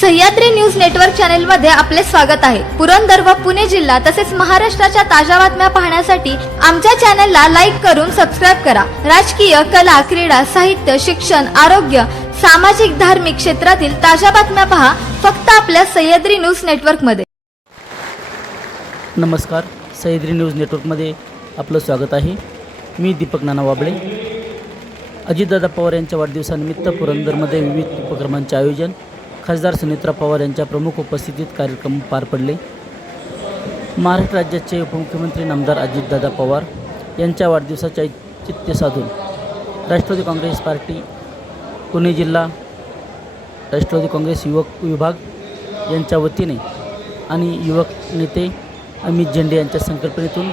Sahyadri news network चॅनलमध्ये आपले स्वागत आहे. पुरंदर व पुणे जिल्हा तसेच महाराष्ट्राच्या ताज्या बातम्या पाहण्यासाठी आमच्या चॅनलला लाईक करून सबस्क्राईब करा. राजकीय कला क्रीडा साहित्य शिक्षण आरोग्य सामाजिक धार्मिक क्षेत्रातील ताज्या बातम्या पहा फक्त आपल्या सह्याद्री न्यूज नेटवर्कमध्ये नमस्कार. सह्याद्री न्यूज नेटवर्कमध्ये आपलं स्वागत आहे. मी दीपक नाना वाबळे. अजितदादा पवार यांच्या वाढदिवसानिमित्त पुरंदरमध्ये विविध उपक्रमांचे आयोजन खासदार सुनेत्रा पवार यांच्या प्रमुख उपस्थितीत कार्यक्रम पार पडले. महाराष्ट्र राज्याचे उपमुख्यमंत्री नामदार अजितदादा पवार यांच्या वाढदिवसाचे औचित्य साधून राष्ट्रवादी काँग्रेस पार्टी पुणे जिल्हा राष्ट्रवादी काँग्रेस युवक विभाग यांच्या वतीने आणि युवक नेते अमित झेंडे यांच्या संकल्पनेतून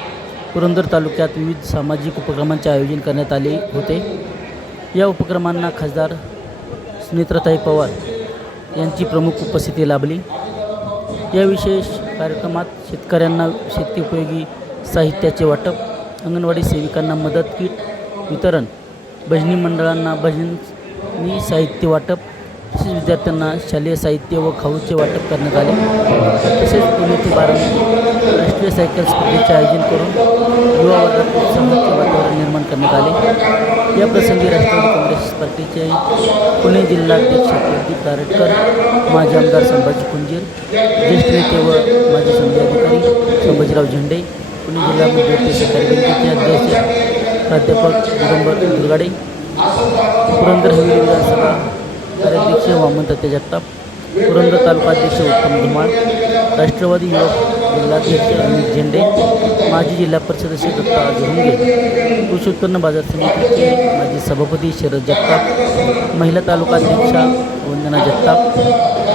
पुरंदर तालुक्यात विविध सामाजिक उपक्रमांचे आयोजन करण्यात आले होते. या उपक्रमांना खासदार सुनेत्राताई पवार यांची प्रमुख उपस्थिती लाभली. या विशेष कार्यक्रमात शेतकऱ्यांना शेती उपयोगी साहित्याचे वाटप अंगणवाडी सेविकांना मदत किट वितरण भजनी मंडळांना भजनी साहित्य वाटप तसेच विद्यार्थ्यांना शालेय साहित्य व खाऊचे वाटप करण्यात आले. तसेच पुणे ते बारामती राष्ट्रीय सायकल स्पर्धेचे आयोजन करून युवा वर्गात उत्साहाचे वातावरण निर्माण करण्यात आले. या प्रसंगी राष्ट्रवादी काँग्रेस पार्टीचे पुणे जिल्हाध्यक्ष प्रदीप दारटकर माजी आमदार संभाजी कुंजीर ज्येष्ठ नेते व माजी संधी अधिकारी संभाजीराव झेंडे पुणे जिल्हा विद्यार्थी सहकारी बँकेचे अध्यक्ष प्राध्यापक दिगंबर दुर्गाडे पुरंदर हवेली विधानसभा कार्याध्यक्ष वामन दत्ते जगताप पुरंदर तालुकाध्यक्ष उत्तम धुमाळ राष्ट्रवादी युवक जिल्हाध्यक्ष अमित झेंडे माजी जिल्हा परिषद सदस्य दत्ता झुंगे कृषी उत्पन्न बाजार समितीचे माजी सभापती शरद जगताप महिला तालुकाध्यक्षा वंदना जगताप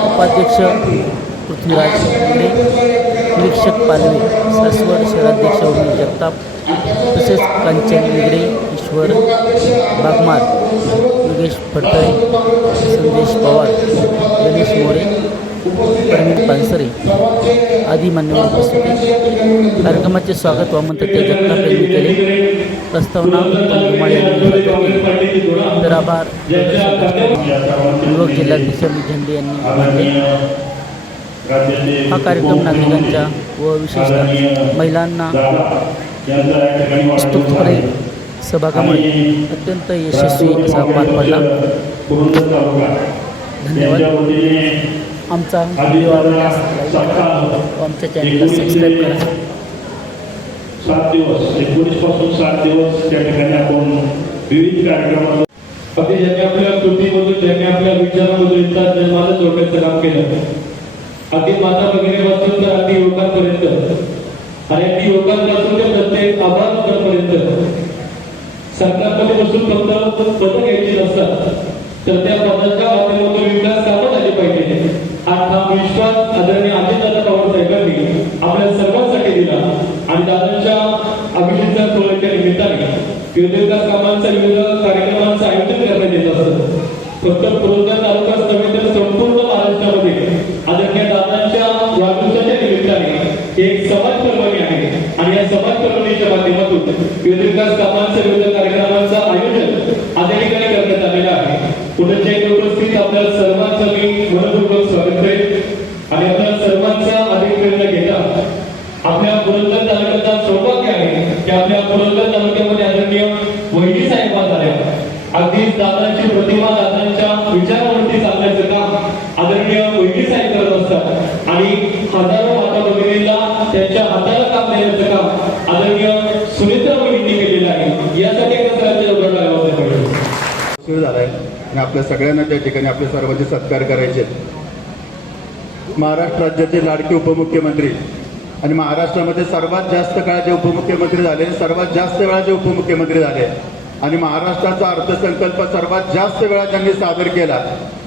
उपाध्यक्ष पृथ्वीराज मुंडे निरीक्षक पालवे सासवड शहराध्यक्ष उमेश जगताप तसेच कांचन निगडे ईश्वर बागमार योगेश फडतरे संदेश पवार गणेश मोरे प्रवीण पानसरे आदी मान्यवर उपस्थित होते. कार्यक्रमाचे स्वागत वामन तत्या जगताप यांनी केले. प्रस्तावना उत्तम कुमार यांनी सादर केली. तर आभार. युवक जिल्हाध्यक्ष अमित झेंडे यांनी मानले. हा कार्यक्रम नागरिकांच्या व विशेषतः महिलांना स्तुतपणे सहभागामुळे अत्यंत यशस्वी असा पार पडला. धन्यवाद. आमचा व्हिडिओ आवडल्यास आमच्या चॅनलला सबस्क्राईब करा. सात दिवस एकोणीसपासून सात दिवस त्या ठिकाणी आपण विविध कार्यक्रमात अगदी ज्यांनी आपल्या कृतीमधून ज्यांनी आपल्या विचारामधून इतका जन्माला जोडण्याचं काम केलं. अगदी माता भगिनीपासून तर अगदी युवकांपर्यंत. आणि अगदी युवकांपासून ते प्रत्येक आभारपर्यंत सरकारमध्ये बसून फक्त पदं घ्यायची नसतात तर त्या पदाच्या माध्यमातून विकास कामं झाली पाहिजे. हा विश्वास आदरणीय अजितदादा पवार साहेबांनी आपल्या सर्वांसाठी दिला. आणि दादांच्या अभिषेकच्या सोहळ्याच्या निमित्ताने विविध विकास कामांचं विविध कार्यक्रमांचं आयोजन करण्यात येत असतं फक्त पुरंदर तालुकाच नव्हे तर संपूर्ण महाराष्ट्रामध्ये आदरणीय दादांच्या वाढदिवसाच्या निमित्ताने एक समाज पर्वणी आहे आणि या समाज पर्वणीच्या माध्यमातून विविध विकास कामांचं विविध कार्यक्रमांचं आयोजन आज या ठिकाणी करण्यात आलेलं आहे पुढच्या इथे उपस्थित आपल्या सर्वांचं मी मनपूर्वक स्वागत करेन आणि आपल्या सर्वांचा अधिक वेळ न घेता आपल्या पुरंदर तालुक्याचा सौभाग्य आहे की आपल्या पुरंदर तालुक्यामध्ये आदरणीय वहिनी साहेब झाल्या अगदी दादांची प्रतिमा दादांच्या विचारावरती चालण्याचं काम आदरणीय वहिनी साहेब करत असतात. आणि हजारो माता भगिनींना त्यांच्या हाताला काम देण्याचं काम आदरणीय सुनेत्रा वहिनींनी केलेलं आहे. यासाठी एका सरांच्या जोडला आवाज सुरू झालाय आणि आपल्या सगळ्यांना त्या ठिकाणी आपल्या सर्वांचे सत्कार करायचे महाराष्ट्र राज्याचे लाडके उपमुख्यमंत्री आणि महाराष्ट्रामध्ये सर्वात जास्त काळाचे उपमुख्यमंत्री झाले सर्वात जास्त वेळाचे उपमुख्यमंत्री झाले. आणि महाराष्ट्राचा अर्थसंकल्प सर्वात जास्त वेळा त्यांनी सादर केला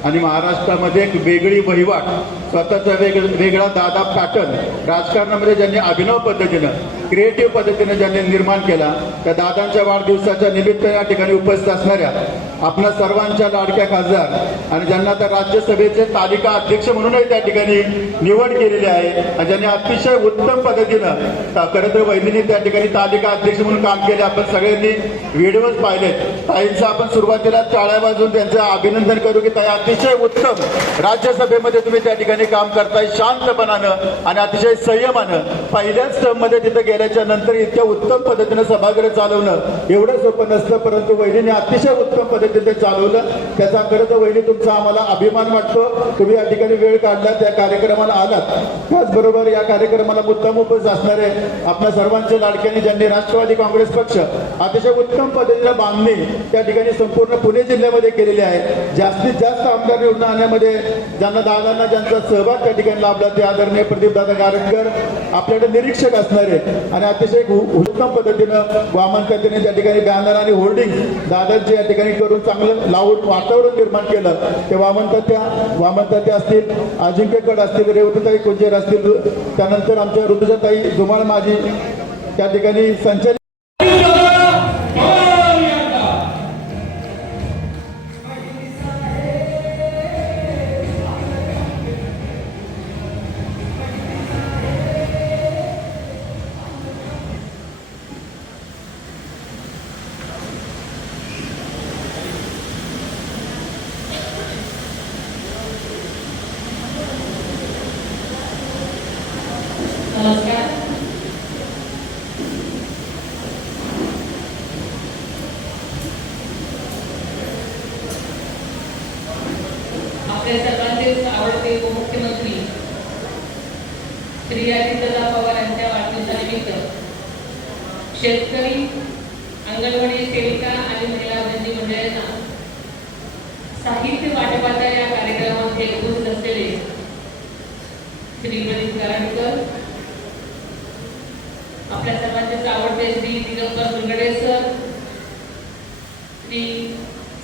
आणि महाराष्ट्रामध्ये एक वेगळी वहिवाट स्वतःचा वेग वेगळा दादा पॅटर्न राजकारणामध्ये ज्यांनी अभिनव पद्धतीनं क्रिएटिव्ह पद्धतीनं ज्यांनी निर्माण केला त्या दादांच्या वाढदिवसाच्या निमित्त या ठिकाणी उपस्थित असणाऱ्या आपल्या सर्वांच्या लाडक्या खासदार आणि ज्यांना आता राज्यसभेचे तालिका अध्यक्ष म्हणूनही त्या ठिकाणी निवड केलेली आहे आणि ज्यांनी अतिशय उत्तम पद्धतीनं खरं तर वहिनी त्या ठिकाणी तालिका अध्यक्ष म्हणून काम केले. आपण सगळ्यांनी व्हिडिओज पाहिलेत. ताईंचं आपण सुरुवातीला टाळ्या वाजून त्यांचं अभिनंदन करू की ताई अतिशय उत्तम राज्यसभेमध्ये तुम्ही त्या ठिकाणी काम करताय. शांतपणानं आणि अतिशय संयमानं पहिल्याच टर्म तिथं गेल्याच्यानंतर इतक्या उत्तम पद्धतीनं सभागृह चालवणं एवढं सोपं नसतं परंतु वहिनीने अतिशय उत्तम पद्धतीने चालवलं. त्याचा खरं तर वहिनी तुमचा आम्हाला अभिमान वाटतो. तुम्ही या ठिकाणी वेळ काढला त्या कार्यक्रमाला आलात. त्याचबरोबर या कार्यक्रमाला मुद्दाम उपस्थित असणारे आपल्या सर्वांचे लाडक्यांनी ज्यांनी राष्ट्रवादी काँग्रेस पक्ष अतिशय उत्तम पद्धतीने बांधणी त्या ठिकाणी संपूर्ण पुणे जिल्ह्यामध्ये केलेली आहे. जास्तीत जास्त आमदार निवडून आणण्यामध्ये ज्यांना दादांना ज्यांचा सहभाग त्या ठिकाणी लाभला ते आदरणीय प्रदीप दादा गारटकर आपल्याकडे निरीक्षक असणारे आणि अतिशय उत्तम पद्धतीनं वामन त्या ठिकाणी बॅनर आणि होर्डिंग दादांचे या ठिकाणी करून चांगलं लावून वातावरण निर्माण केलं. ते वामनतात्या वामनतात्या असतील अजिंक्यगड असतील रेवतीताई कुंजेर असतील त्यानंतर आमच्या ऋतुजाताई धुमाळ माझी त्या ठिकाणी संचलन नमस्कार. आपल्या सर्वांचेच आवडते उपमुख्यमंत्री श्री अजितदा पवार यांच्या वाढदिवसानिमित्त शेतकरी अंगणवाडी सेविका आणि महिला अभिवृद्धी मंडळांना साहित्य वाटपाच्या या कार्यक्रमामध्ये उपस्थित असलेले श्री प्रदीप कराडकर आपल्या सर्वांचे आवडते श्री दिगंबर सुरगडे सर श्री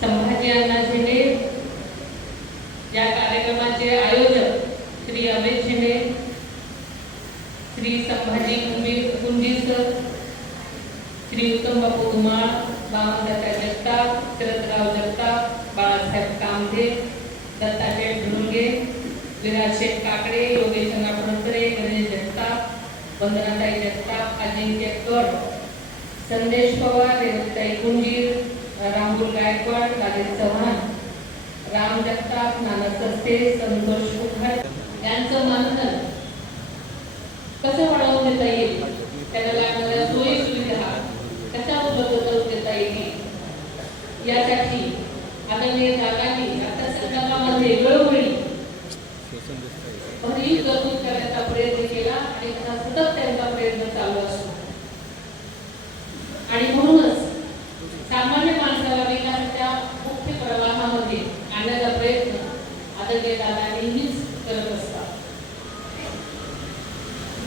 संभाजी अण्णा झेंडे या कार्यक्रमाचे आयोजक श्री अमित झेंडे श्री संभाजी कुंभी कुंजी सर श्री उत्तम बापू धुमाळ बाबासाहेब जगताप शरदराव जगताप बाळासाहेब कामधे दत्ताशेठ धुनुंगे विराज शेठ काकडे योगेश वंदनाताई जगताप अजिंक्य कड संदेश पवार रेवताई कुंजीर राहुल गायकवाड राजेश चव्हाण राम जगताप नाना सस्ते संतोष कुखार यांचं मानधन कसं वाढवून देता येईल? त्याला लागणाऱ्या सोयी सुविधा कशा उपलब्ध करून देता येतील? यासाठी आदरणीय दादांनी सरकारमध्ये वेळोवेळी भरीव तरतूद आणि सतत त्यांचा प्रयत्न चालू असतो. आणि म्हणूनच सामान्य माणसाला विकासाच्या मुख्य प्रवाहामध्ये आणण्याचा प्रयत्न आदरणीय दादा नेहमीच करत असतात.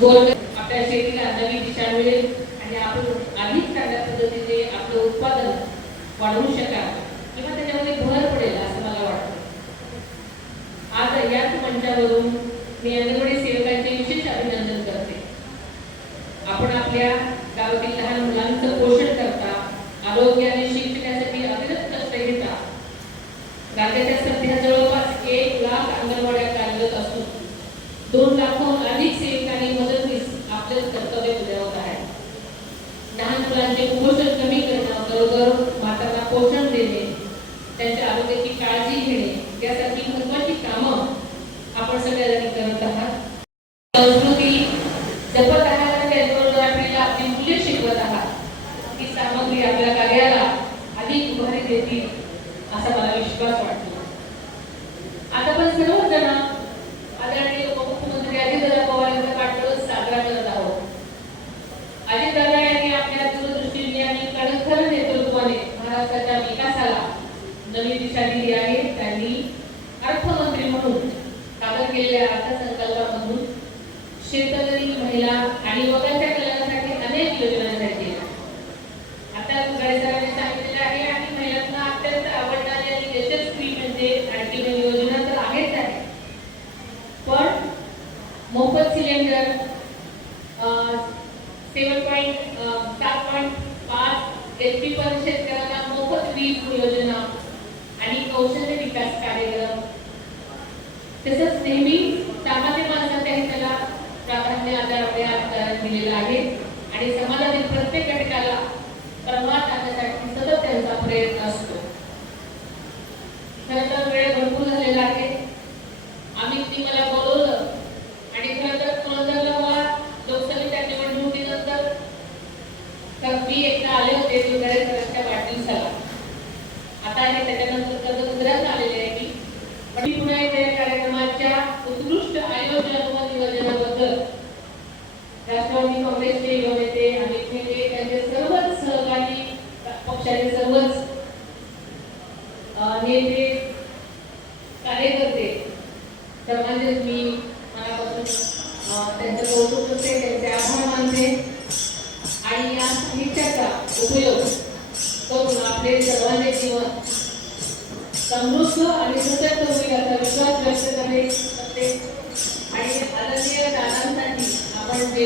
गोल आपल्या शेतीला नवी दिशा मिळेल आणि आपण अधिक चांगल्या पद्धतीने आपलं उत्पादन वाढवू शकाल किंवा त्याच्यामध्ये भर पडेल असं मला वाटतं. आज याच मंचावरून मी अंगणवाडी सेवकांचे विशेष अभिनंदन करते आपण आपल्या गावातील लहान मुलांचं पोषण करता आरोग्य Fasulye'nin मी एकदा आले होते दुसऱ्या सरांच्या वाढदिवसाला. आता हे त्याच्यानंतर कर्ज दुसऱ्याच आलेले आहे मी. पण मी पुन्हा एकदा या कार्यक्रमाच्या उत्कृष्ट आयोजन व नियोजनाबद्दल राष्ट्रवादी काँग्रेसचे युवा नेते अमित नेते त्यांचे सर्वच सहकारी पक्षाचे सर्वच नेते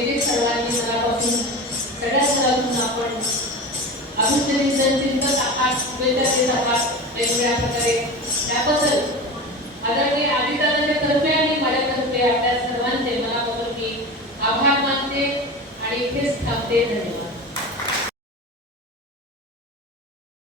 आपण सर्वांनी मनापासून सगळ्या स्तरातून आपण अभिषेक चिंतत आहात शुभेच्छा देत आहात वेगवेगळ्या प्रकारे. त्याबद्दल आदरणीय आदिदादांच्या तर्फे आणि माझ्यातर्फे आपल्या सर्वांचे मनापासून मी आभार मानते आणि इथेच थांबते. धन्यवाद.